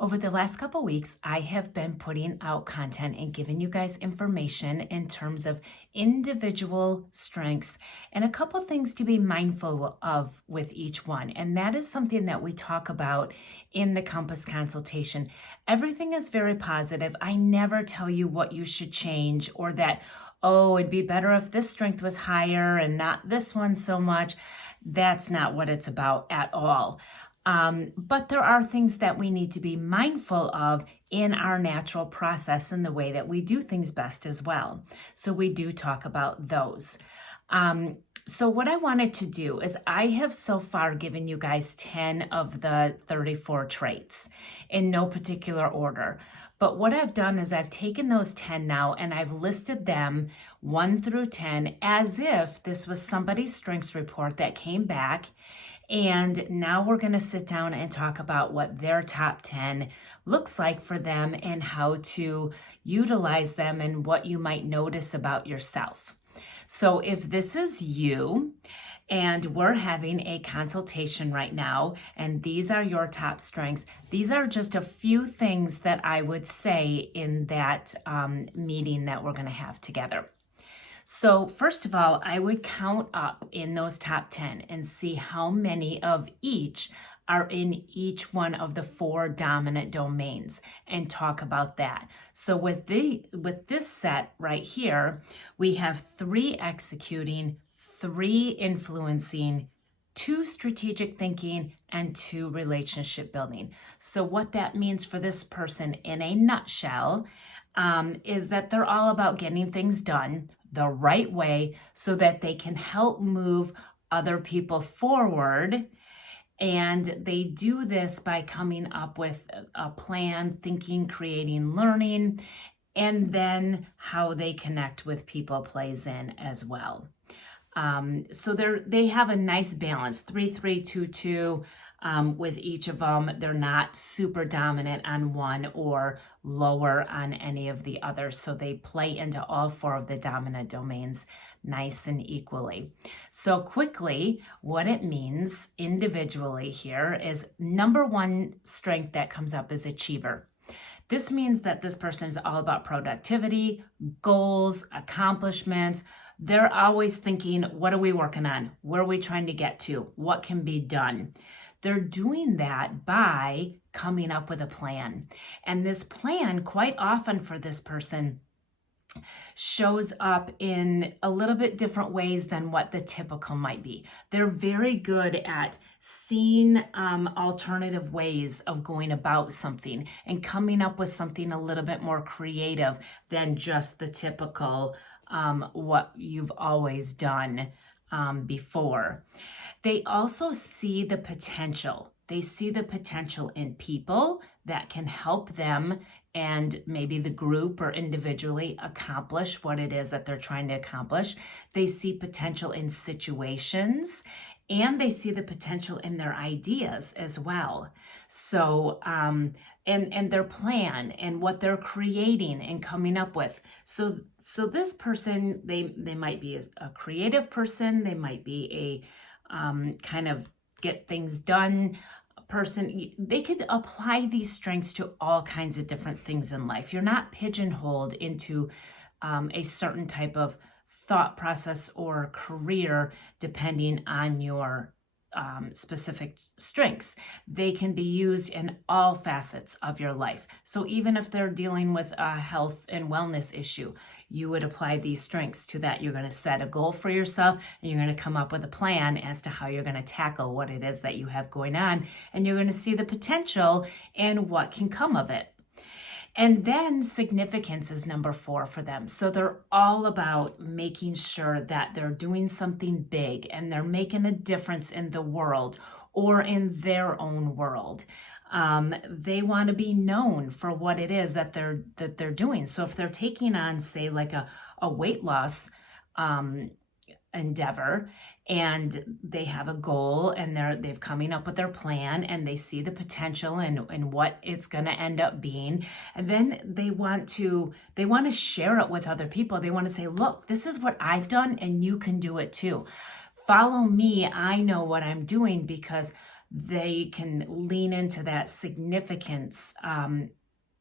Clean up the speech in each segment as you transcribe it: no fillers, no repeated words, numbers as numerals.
Over the last couple weeks, I have been putting out content and giving you guys information in terms of individual strengths and a couple things to be mindful of with each one. And that is something that we talk about in the Compass consultation. Everything is very positive. I never tell you what you should change or that, oh, it'd be better if this strength was higher and not this one so much. That's not what it's about at all. But there are things that we need to be mindful of in our natural process and the way that we do things best as well. So we do talk about those. So what I wanted to do is I have so far given you guys 10 of the 34 traits in no particular order. But what I've done is I've taken those 10 now and I've listed them 1 through 10 as if this was somebody's strengths report that came back. And now we're going to sit down and talk about what their top 10 looks like for them and how to utilize them and what you might notice about yourself. So if this is you and we're having a consultation right now and these are your top strengths, these are just a few things that I would say in that meeting that we're going to have together. So first of all, I would count up in those top 10 and see how many of each are in each one of the 4 dominant domains and talk about that. So with this set right here, we have 3 executing, 3 influencing, 2 strategic thinking, and 2 relationship building. So what that means for this person in a nutshell is that they're all about getting things done the right way so that they can help move other people forward. And they do this by coming up with a plan, thinking, creating, learning, and then how they connect with people plays in as well. So they have a nice balance, 3-3-2-2 with each of them. They're not super dominant on one or lower on any of the others. So they play into all 4 of the dominant domains nice and equally. So quickly, what it means individually here is number 1 strength that comes up is achiever. This means that this person is all about productivity, goals, accomplishments. They're always thinking, what are we working on? Where are we trying to get to? What can be done? They're doing that by coming up with a plan. And this plan, quite often for this person, shows up in a little bit different ways than what the typical might be. They're very good at seeing alternative ways of going about something and coming up with something a little bit more creative than just the typical what you've always done before. They also see the potential. They see the potential in people that can help them and maybe the group or individually accomplish what it is that they're trying to accomplish. They see potential in situations and they see the potential in their ideas as well. So, and their plan and what they're creating and coming up with. So this person, they might be a creative person. They might be a kind of get things done person. They could apply these strengths to all kinds of different things in life. You're not pigeonholed into a certain type of thought process or career depending on your specific strengths. They can be used in all facets of your life. So even if they're dealing with a health and wellness issue, you would apply these strengths to that. You're going to set a goal for yourself and you're going to come up with a plan as to how you're going to tackle what it is that you have going on. And you're going to see the potential and what can come of it. And then significance is number 4 for them. So they're all about making sure that they're doing something big and they're making a difference in the world or in their own world. They want to be known for what it is that they're doing. So if they're taking on, say, like a weight loss endeavor and they have a goal and they've coming up with their plan and they see the potential and what it's going to end up being, and then they want to share it with other people. They want to say, look, this is what I've done and you can do it too. Follow me. I know what I'm doing because they can lean into that significance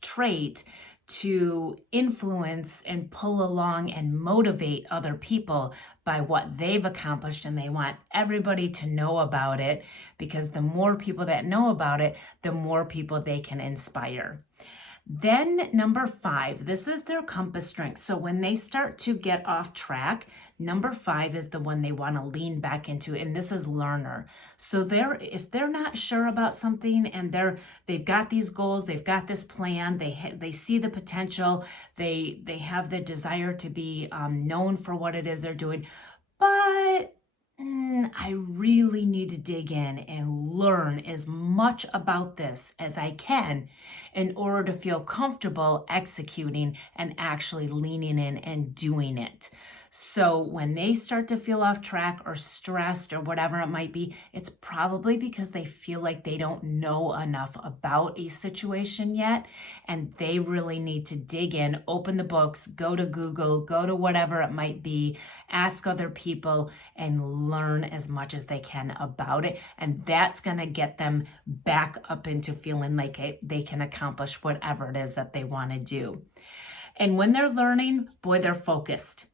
trait to influence and pull along and motivate other people by what they've accomplished, and they want everybody to know about it, because the more people that know about it, the more people they can inspire. Then number 5, this is their compass strength. So when they start to get off track, number 5 is the one they want to lean back into, and this is learner. So if they're not sure about something and they've got these goals, they've got this plan, they see the potential, they have the desire to be known for what it is they're doing, but I really need to dig in and learn as much about this as I can in order to feel comfortable executing and actually leaning in and doing it. So when they start to feel off track or stressed or whatever it might be, it's probably because they feel like they don't know enough about a situation yet, and they really need to dig in, open the books, go to Google, go to whatever it might be, ask other people, and learn as much as they can about it. And that's going to get them back up into feeling like they can accomplish whatever it is that they want to do. And when they're learning, boy, they're focused.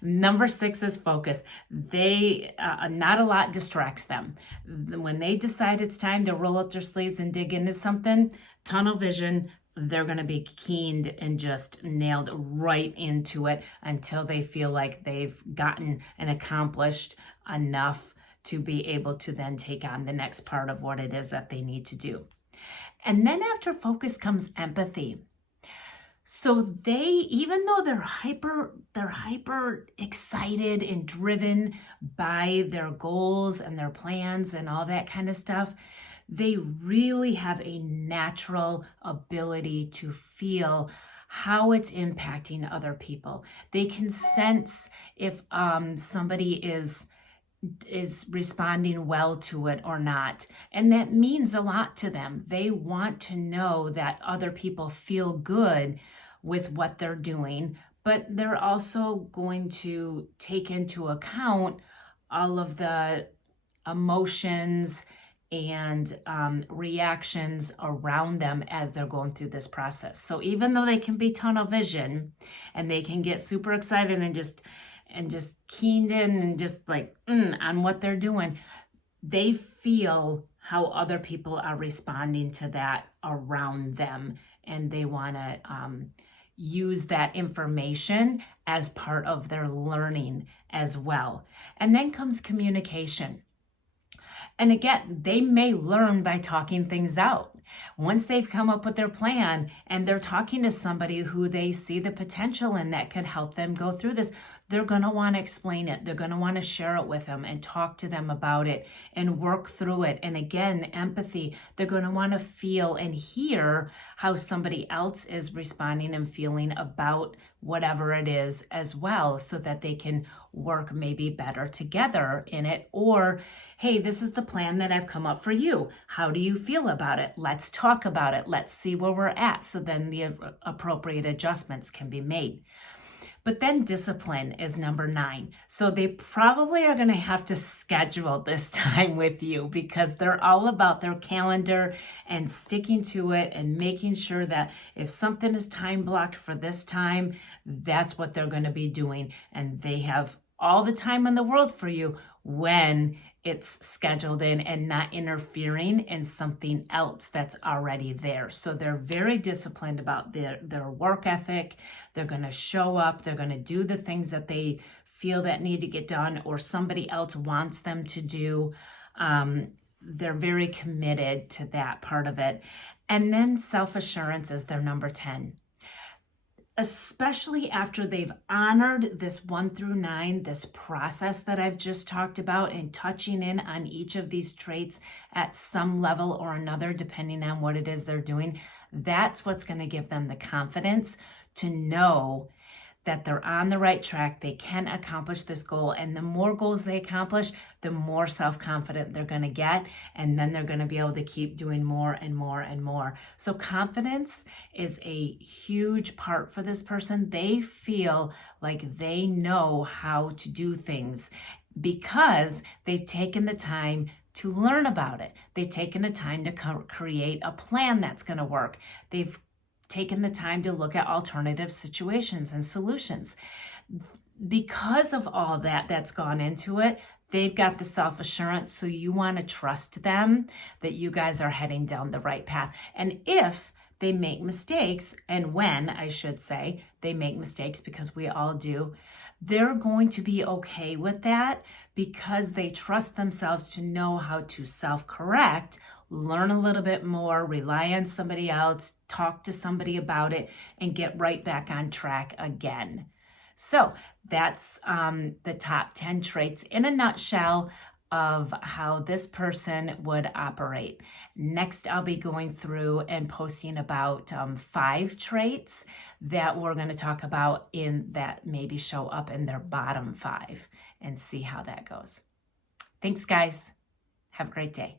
Number 6 is focus. Not a lot distracts them. When they decide it's time to roll up their sleeves and dig into something, tunnel vision, they're going to be keened and just nailed right into it until they feel like they've gotten and accomplished enough to be able to then take on the next part of what it is that they need to do. And then after focus comes empathy. So even though they're hyper excited and driven by their goals and their plans and all that kind of stuff, they really have a natural ability to feel how it's impacting other people. They can sense if somebody is responding well to it or not. And that means a lot to them. They want to know that other people feel good with what they're doing, but they're also going to take into account all of the emotions and reactions around them as they're going through this process. So even though they can be tunnel vision and they can get super excited and just keened in and just like on what they're doing, they feel how other people are responding to that around them, and they want to use that information as part of their learning as well. And then comes communication. And again, they may learn by talking things out. Once they've come up with their plan and they're talking to somebody who they see the potential in that could help them go through this, they're going to want to explain it. They're going to want to share it with them and talk to them about it and work through it. And again, empathy, they're going to want to feel and hear how somebody else is responding and feeling about whatever it is as well, so that they can work maybe better together in it. Or, hey, this is the plan that I've come up for you. How do you feel about it? Let's talk about it. Let's see where we're at. So then the appropriate adjustments can be made. But then discipline is number 9. So they probably are going to have to schedule this time with you, because they're all about their calendar and sticking to it and making sure that if something is time blocked for this time, that's what they're going to be doing. And they have all the time in the world for you when it's scheduled in and not interfering in something else that's already there. So they're very disciplined about their work ethic. They're going to show up. They're going to do the things that they feel that need to get done or somebody else wants them to do. They're very committed to that part of it. And then self-assurance is their number 10. Especially after they've honored this 1 through 9, this process that I've just talked about, and touching in on each of these traits at some level or another, depending on what it is they're doing, that's what's going to give them the confidence to know that they're on the right track. They can accomplish this goal. And the more goals they accomplish, the more self-confident they're going to get. And then they're going to be able to keep doing more and more and more. So confidence is a huge part for this person. They feel like they know how to do things because they've taken the time to learn about it. They've taken the time to create a plan that's going to work. They've taken the time to look at alternative situations and solutions. Because of all that that's gone into it, they've got the self-assurance, so you want to trust them that you guys are heading down the right path. And if they make mistakes, and when, I should say, they make mistakes, because we all do, they're going to be okay with that because they trust themselves to know how to self-correct, learn a little bit more, rely on somebody else, talk to somebody about it, and get right back on track again. So that's the top 10 traits in a nutshell of how this person would operate. Next, I'll be going through and posting about 5 traits that we're going to talk about in that maybe show up in their bottom 5 and see how that goes. Thanks, guys. Have a great day.